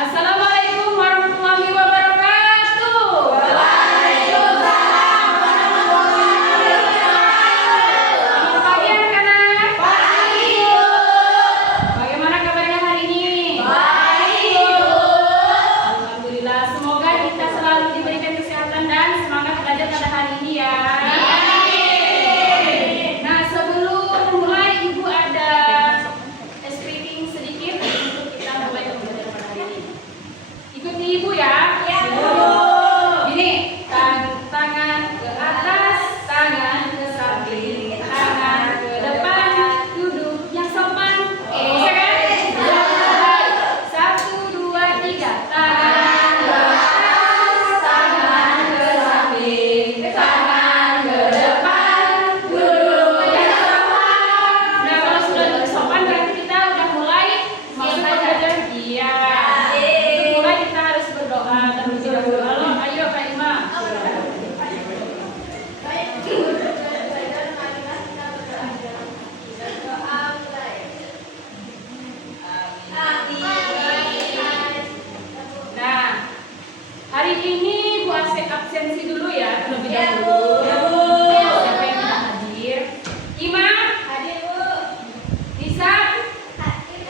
Assalamualaikum warahmatullahi wabarakatuh. Waalaikumsalam warahmatullahi wabarakatuh. Selamat pagi anak-anak. Pagi, Bu. Bagaimana kabarnya hari ini? Baik, Bu. Alhamdulillah, semoga kita selalu diberikan kesehatan dan semangat belajar pada hari ini ya. Nah, sebelum mulai Ibu ada speaking sedikit untuk kita mulai pembelajaran pada hari ini. Ikuti Ibu ya. Gini, tangan ke atas, tangan ke samping, tangan ke depan, duduk yang sopan. Bisa kan? Baik. 1, 2, 3. Tangan ke atas, tangan ke samping, tangan ke depan, duduk yang sopan. Nah, kalau sudah duduk sopan berarti kita udah mulai masuk pelajaran. Iya. Untuk mulai kita harus berdoa terlebih dahulu. Ayo Kak Ima. Nah, hari ini Bu absensi dulu ya terlebih dahulu. Siapa yang tidak hadir? Ima? Hadir, Bu. Nisa? Hadir,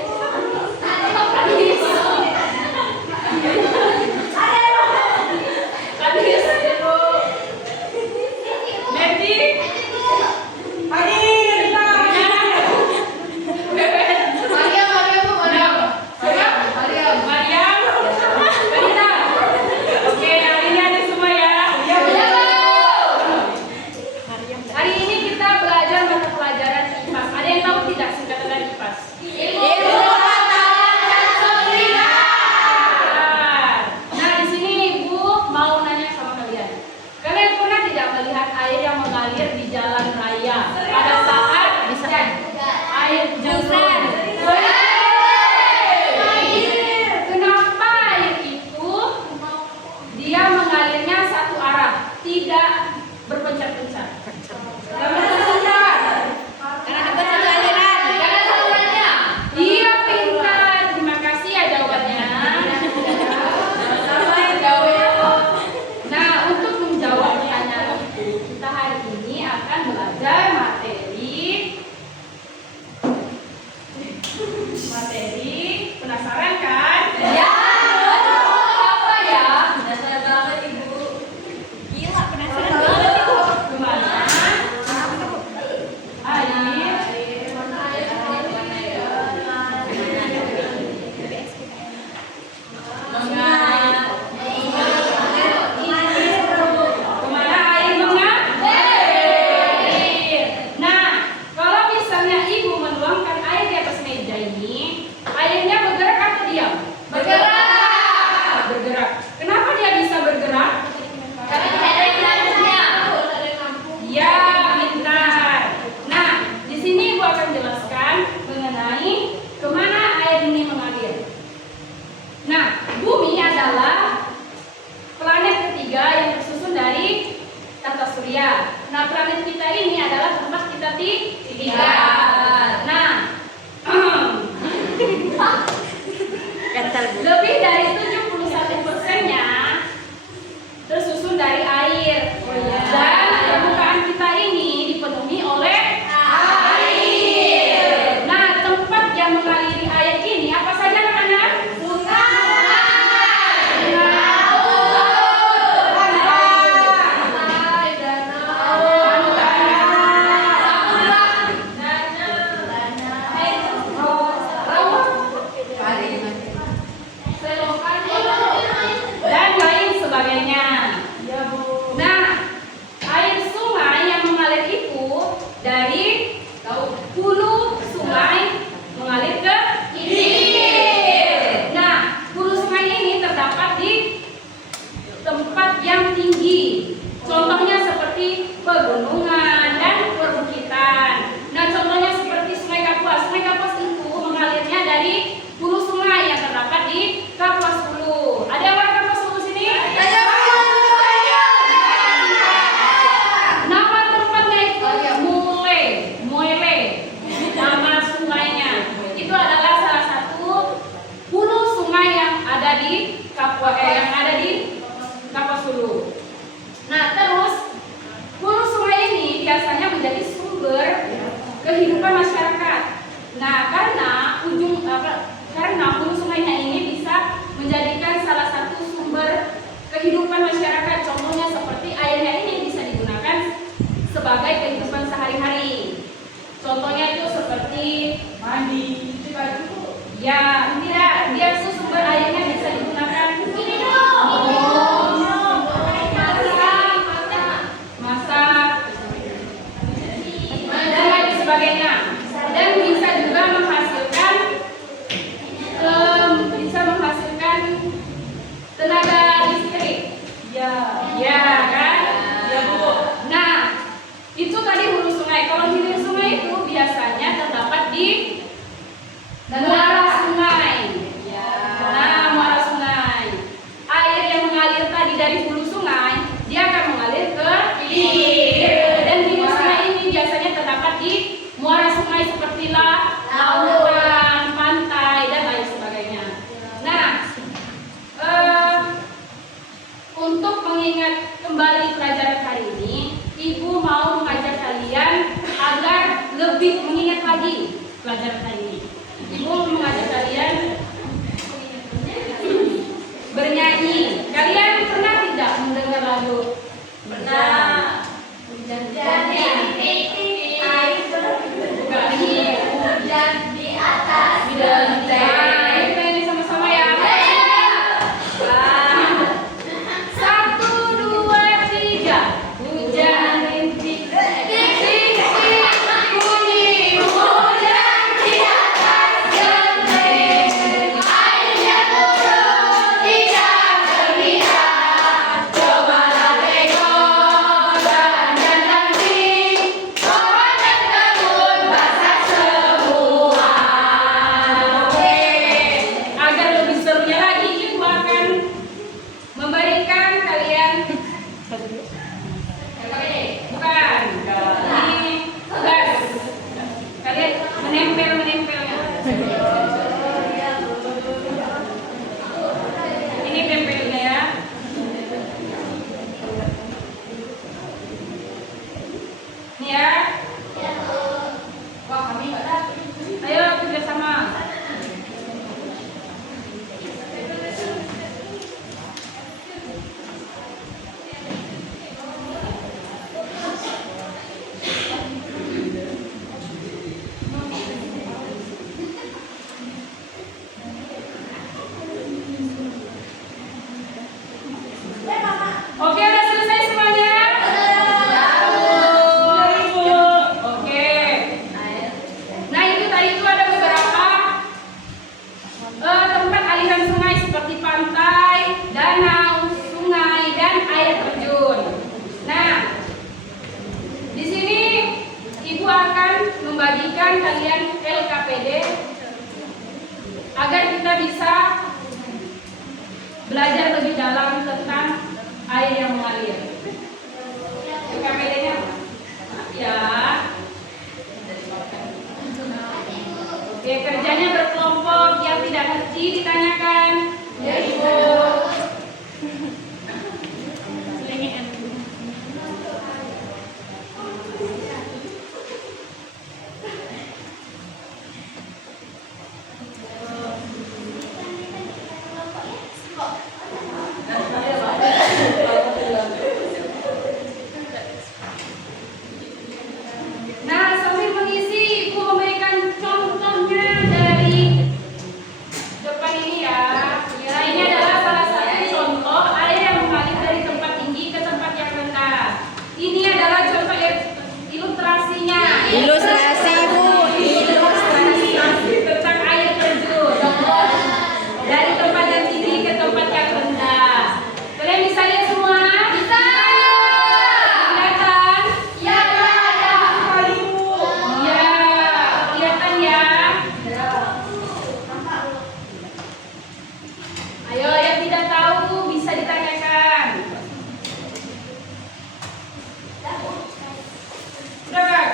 Bu. Nanti? Mariam? Balita? Oke, hari ini ada semua ya? Hari ini kita belajar mata pelajaran IPAS. Ada yang tahu tidak singkatan dari IPAS? Nah, di sini Ibu mau nanya sama kalian. Kalian pernah tidak melihat air yang mengalir di jalan raya pada saat air hujan? Kenapa air itu dia mengalirnya satu arah, tidak berpencar-pencar? Iya, pintar. Terima kasih ya jawabannya. Nah, untuk menjawab pertanyaan itu, kita hari ini akan belajar materi. Penasaran kan? Apa ya? Gimana? Kemana air mengalir? Nah, kalau misalnya Ibu menuangkan air di atas meja ini, airnya bergerak atau diam? Bergerak. Kenapa dia bisa bergerak? Ya, pintar. Nah, di sini Ibu akan jelaskan mengenai kemana air ini mengalir. Nah, bumi adalah planet ketiga yang tersusun dari tata surya. Nah, planet kita ini adalah tempat kita tinggal. Nah, lebih dari 71%-nya tersusun dari air. Dan permukaan kita ini dipenuhi oleh air. Nah, tempat yang mengaliri air ini apa saja anak-anak? di Kapuas Hulu. Nah, terus hulu sungai ini biasanya menjadi sumber kehidupan masyarakat. Nah, karena hulu sungainya ini bisa menjadikan salah satu sumber kehidupan masyarakat. Contohnya seperti airnya ini bisa digunakan sebagai kehidupan sehari-hari. Contohnya itu seperti mandi, cuci baju. Ya, tidak, dia sumber airnya bisa digunakan masak, dan lain sebagainya. Dan bisa juga menghasilkan tenaga listrik. Ya kan? Nah, itu tadi hulu sungai. Kalau hilir sungai itu biasanya terdapat di muara sungai. Nah, muara sungai. Air yang mengalir tadi dari hulu sungai, dia akan mengalir ke hilir. Dan hilir sungai ini biasanya terdapat di muara sungai seperti lautan, pantai, dan lain sebagainya. Nah, untuk mengingat kembali pelajaran hari ini, Ibu mau mengajak kalian agar lebih mengingat lagi pelajaran hari ini. Ibu mengajak kalian bernyanyi. Kalian pernah tidak mendengar lagu? Pernah. Hujan di atas genteng. Kita ini sama-sama ya. Satu, dua, tiga. Hujan rintik, bunyi hujan di atas genteng. Airnya turun tidak terlihat. Cobalah tengok jalan kaki, pohon dan kebun basah semua. Oke, agar lebih serunya lagi, Ibu akan memberikan kalian bukan ini tugas kalian menempelnya. Ini tempelnya ya. Ini ya. Wah, kami nggak ada. Ayo kerjasama. Oke, udah selesai semuanya? Sudah, Ibu. Oke. Nah, itu tadi itu ada beberapa tempat aliran sungai seperti pantai, danau, sungai, dan air terjun. Nah, di sini Ibu akan membagikan kalian LKPD agar kita bisa belajar lebih dalam tentang air yang mengalir. LKPD-nya ya. Oke, kerjanya berkelompok, yang tidak ngerti ditanyakan. Ya, Ibu. Nah, sambil mengisi, Ibu memberikan contohnya dari depan ini ya. Nah, ini adalah salah satu contoh air yang mengalir dari tempat tinggi ke tempat yang rendah. Ini adalah contoh ilustrasinya. Ilustrasi, Bu. Ilustrasi tentang air terjun dari tempat yang tinggi ke tempat yang rendah. Kalian bisa lihat semua? Bisa. Kelihatan? Ya, ada. Ya, kelihatan ya. Ayo, yang tidak tahu bisa ditanyakan. Udah, Kak?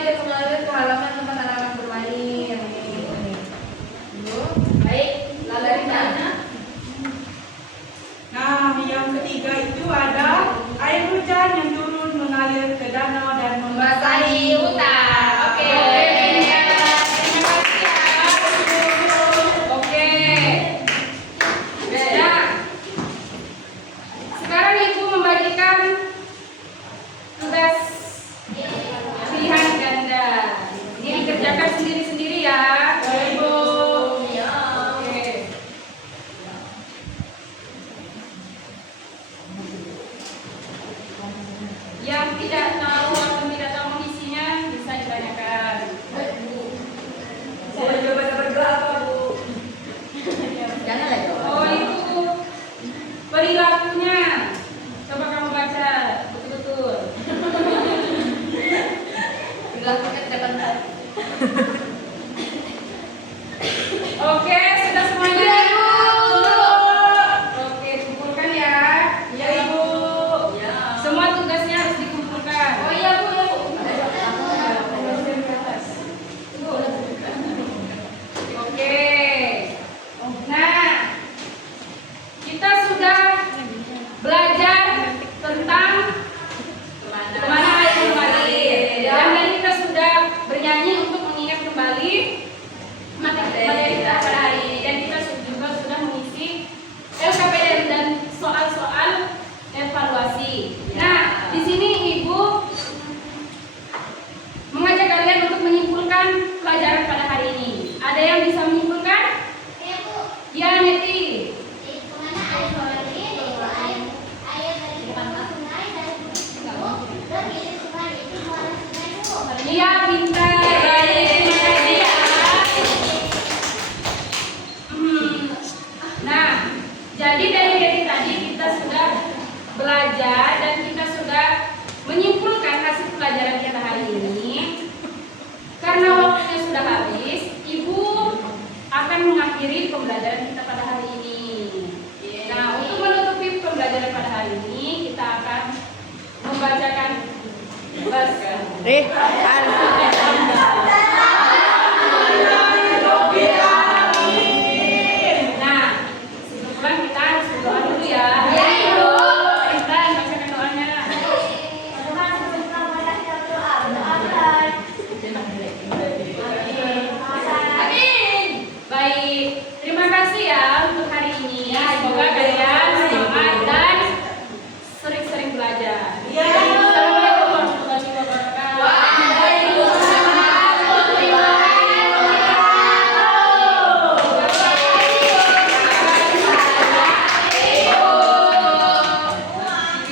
kita kembali ke halaman tempat anak-anak bermain. Ini. Baik, lalu dari mana? Nah, yang ketiga itu ada air hujan yang turun mengalir ke danau dan Membasahi hutan. Oke. Terima kasih ya. Oke. Nah, sekarang Ibu membagikan tugas pilihan ganda. Ini dikerjakan sendiri-sendiri ya. Ibu. Oke. Yang tidak tahu atau tidak tahu isinya bisa ditanyakan. Saya coba berdua apa, Bu? Jangan lah, Jo. Oh itu perilakunya. Coba kamu baca betul-betul. Dilakukan depan tadi. Oke, sudah semuanya. Iya, Ibu. Oke, kumpulkan ya. Iya, Ibu. Ya. Semua tugasnya harus dikumpulkan. Oh iya, Bu, ya, Bu. Oke. Nah, kita sudah belajar tentang kemana air mengalir. Dan tadi kita sudah bernyanyi untuk mengingat kembali materi kita pada hari ini. Dan kita juga sudah mengisi LKPM dan soal-soal evaluasi. Nah, di sini Ibu mengajak kalian untuk menyimpulkan pelajaran pada hari ini. Ada yang bisa menyimpulkan? Ya, Neti. Iya, pintar. Baik, terima kasih ya. Nah, jadi dari tadi kita sudah belajar dan kita sudah menyimpulkan hasil pelajaran kita hari ini. Karena waktunya sudah habis, Ibu akan mengakhiri pembelajaran kita pada hari ini. Nah, untuk menutupi pembelajaran pada hari ini, kita akan membacakan